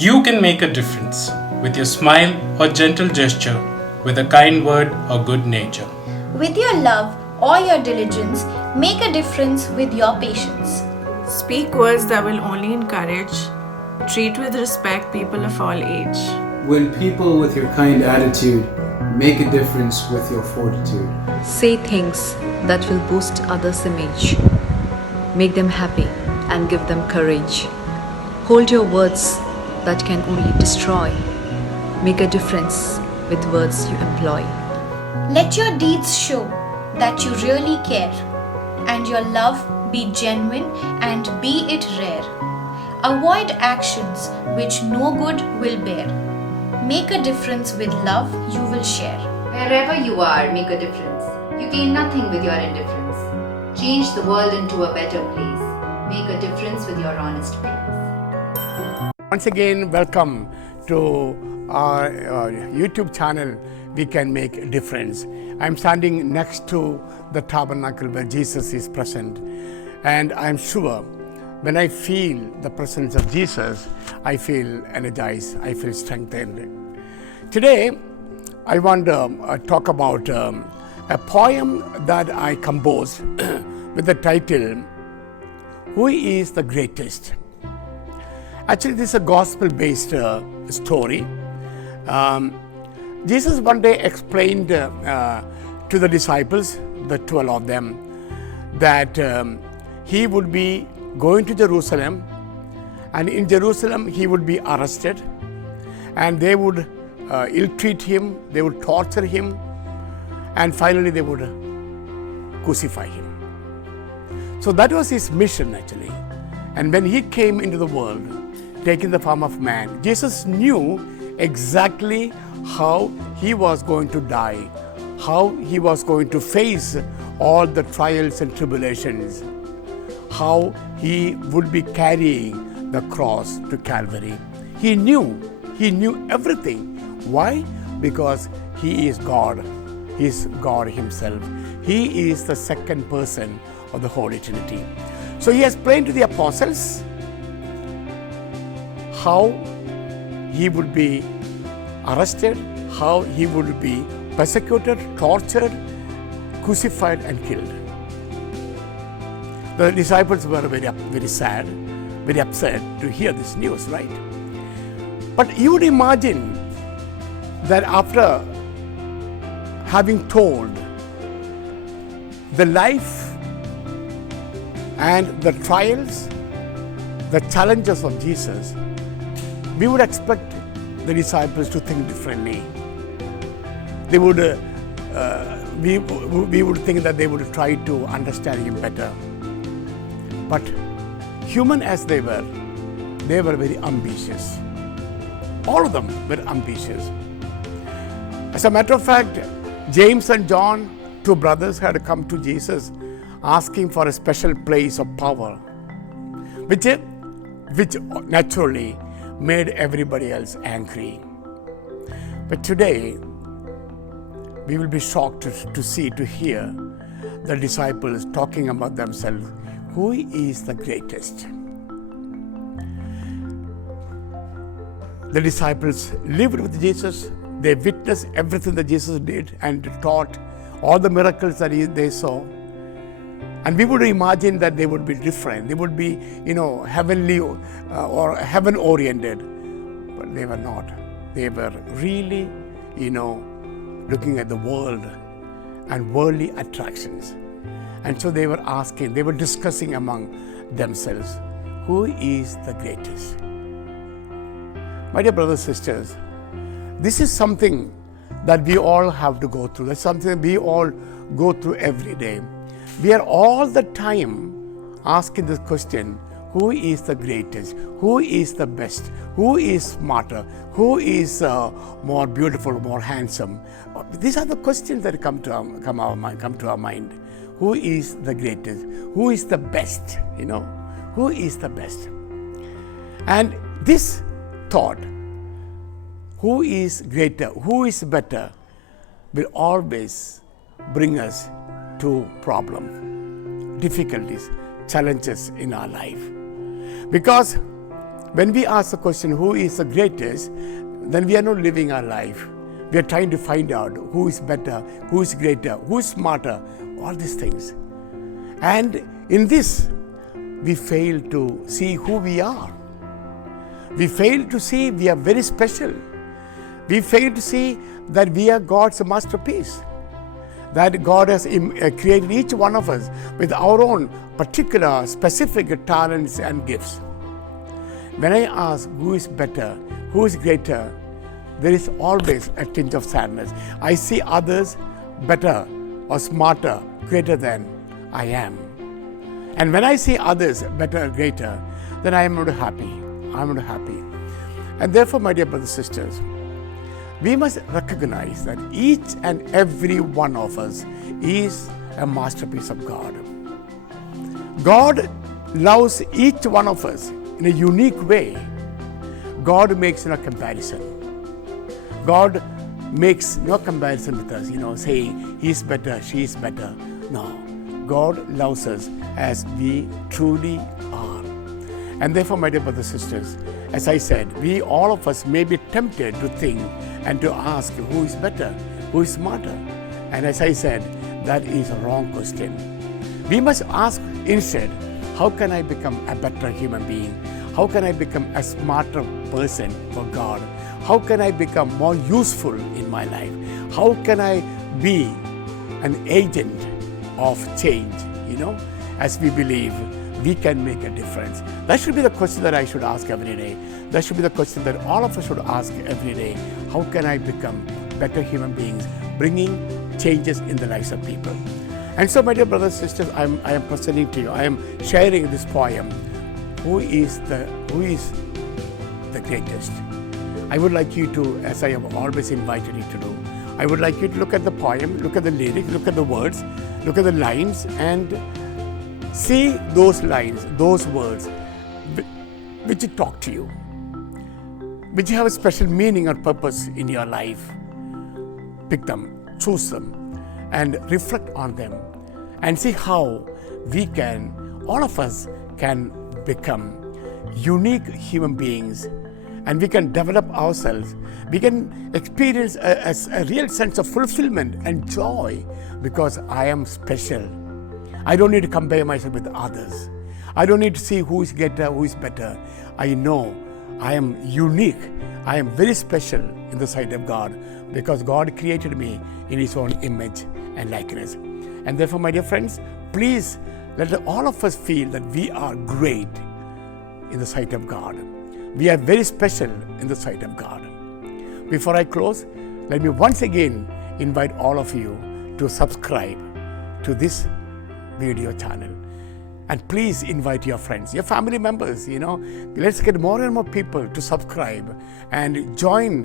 You can make a difference with your smile or gentle gesture, with a kind word or good nature. With your love or your diligence, make a difference with your patience. Speak words that will only encourage. Treat with respect people of all age. Win people with your kind attitude. Make a difference with your fortitude. Say things that will boost others' image. Make them happy and give them courage. Hold your words that can only destroy. Make a difference with words you employ. Let your deeds show that you really care, and your love be genuine and be it rare. Avoid actions which no good will bear. Make a difference with love you will share. Wherever you are, make a difference. You gain nothing with your indifference. Change the world into a better place. Make a difference with your honest praise. Once again, welcome to our YouTube channel, We Can Make a Difference. I'm standing next to the tabernacle where Jesus is present. And I'm sure when I feel the presence of Jesus, I feel energized, I feel strengthened. Today, I want to talk about a poem that I composed with the title, Who is the Greatest? Actually, this is a gospel-based story. Jesus one day explained to the disciples, the 12 of them, that he would be going to Jerusalem, and in Jerusalem he would be arrested, and they would ill-treat him, they would torture him, and finally they would crucify him. So that was his mission actually. And when he came into the world, taking the form of man, Jesus knew exactly how he was going to die, how he was going to face all the trials and tribulations, how he would be carrying the cross to Calvary. He knew everything. Why? Because he is God. He is God himself. He is the second person of the Holy Trinity. So he explained to the apostles how he would be arrested, how he would be persecuted, tortured, crucified and killed. The disciples were very sad, very upset to hear this news, right? But you would imagine that after having told the life and the trials, the challenges of Jesus, we would expect the disciples to think differently. They would, we would think that they would try to understand him better. But human as they were very ambitious. All of them were ambitious. As a matter of fact, James and John, two brothers, had come to Jesus asking for a special place of power, which naturally made everybody else angry. But today, we will be shocked to hear the disciples talking about themselves. Who is the greatest? The disciples lived with Jesus. They witnessed everything that Jesus did and taught, all the miracles that they saw. And we would imagine that they would be different. They would be, heavenly or heaven-oriented. But they were not. They were really, looking at the world and worldly attractions. And so they were asking, they were discussing among themselves, who is the greatest? My dear brothers and sisters, this is something that we all have to go through. That's something we all go through every day. We are all the time asking this question, who is the greatest? Who is the best? Who is smarter? Who is more beautiful, more handsome? These are the questions that come to our mind. Who is the greatest? Who is the best? Who is the best? And this thought, who is greater, who is better, will always bring us to problems, difficulties, challenges in our life. Because When we ask the question, who is the greatest, then we are not living our life. We are trying to find out who is better, who is greater, who is smarter, all these things. And in this, we fail to see who we are. We fail to see we are very special. We fail to see that we are God's masterpiece. That God has created each one of us with our own particular, specific talents and gifts. When I ask who is better, who is greater, there is always a tinge of sadness. I see others better or smarter, greater than I am. And when I see others better or greater, then I am not happy. I am not happy. And therefore, my dear brothers and sisters, we must recognize that each and every one of us is a masterpiece of God. God loves each one of us in a unique way. God makes no comparison. God makes no comparison with us, saying he's better, she's better. No, God loves us as we truly are. And therefore, my dear brothers and sisters, as I said, we all of us may be tempted to think and to ask who is better, who is smarter. And as I said, that is a wrong question. We must ask instead, how can I become a better human being? How can I become a smarter person for God? How can I become more useful in my life? How can I be an agent of change? As we believe we can make a difference. That should be the question that I should ask every day. That should be the question that all of us should ask every day. How can I become better human beings, bringing changes in the lives of people? And so, my dear brothers and sisters, I am presenting to you, I am sharing this poem. Who is the greatest? I would like you to, as I have always invited you to do, I would like you to look at the poem, look at the lyrics, look at the words, look at the lines, and see those lines, those words which talk to you, which have a special meaning or purpose in your life. Pick them, choose them, and reflect on them, and see how we can, all of us can become unique human beings, and we can develop ourselves. We can experience a real sense of fulfillment and joy because I am special. I don't need to compare myself with others. I don't need to see who is greater, who is better. I know I am unique. I am very special in the sight of God because God created me in His own image and likeness. And therefore, my dear friends, please let all of us feel that we are great in the sight of God. We are very special in the sight of God. Before I close, let me once again invite all of you to subscribe to this video channel. And please invite your friends, your family members, Let's get more and more people to subscribe and join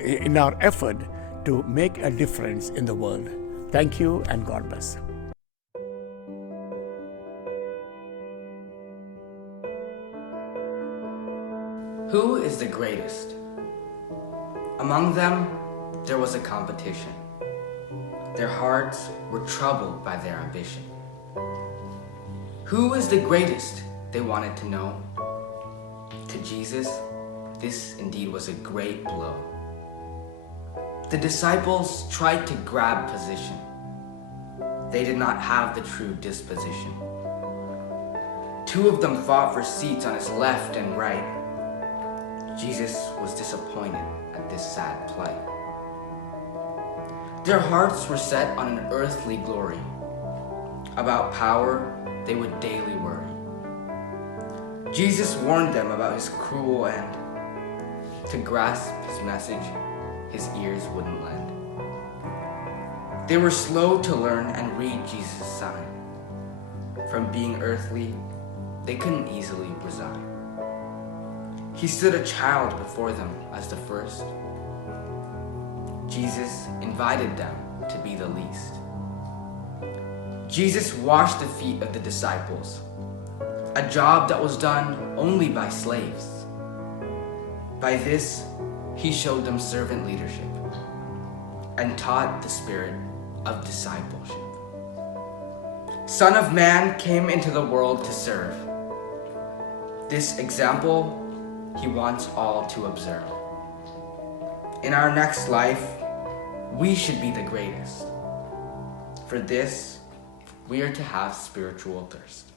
in our effort to make a difference in the world. Thank you and God bless. Who is the greatest? Among them, there was a competition. Their hearts were troubled by their ambition. Who is the greatest? They wanted to know. To Jesus, this indeed was a great blow. The disciples tried to grab position. They did not have the true disposition. Two of them fought for seats on his left and right. Jesus was disappointed at this sad plight. Their hearts were set on an earthly glory. About power, they would daily worry. Jesus warned them about his cruel end. To grasp his message, his ears wouldn't lend. They were slow to learn and read Jesus' sign. From being earthly, they couldn't easily resign. He stood a child before them as the first. Jesus invited them to be the least. Jesus washed the feet of the disciples, a job that was done only by slaves. By this, he showed them servant leadership and taught the spirit of discipleship. Son of Man came into the world to serve. This example he wants all to observe. In our next life, we should be the greatest. For this, we are to have spiritual thirst.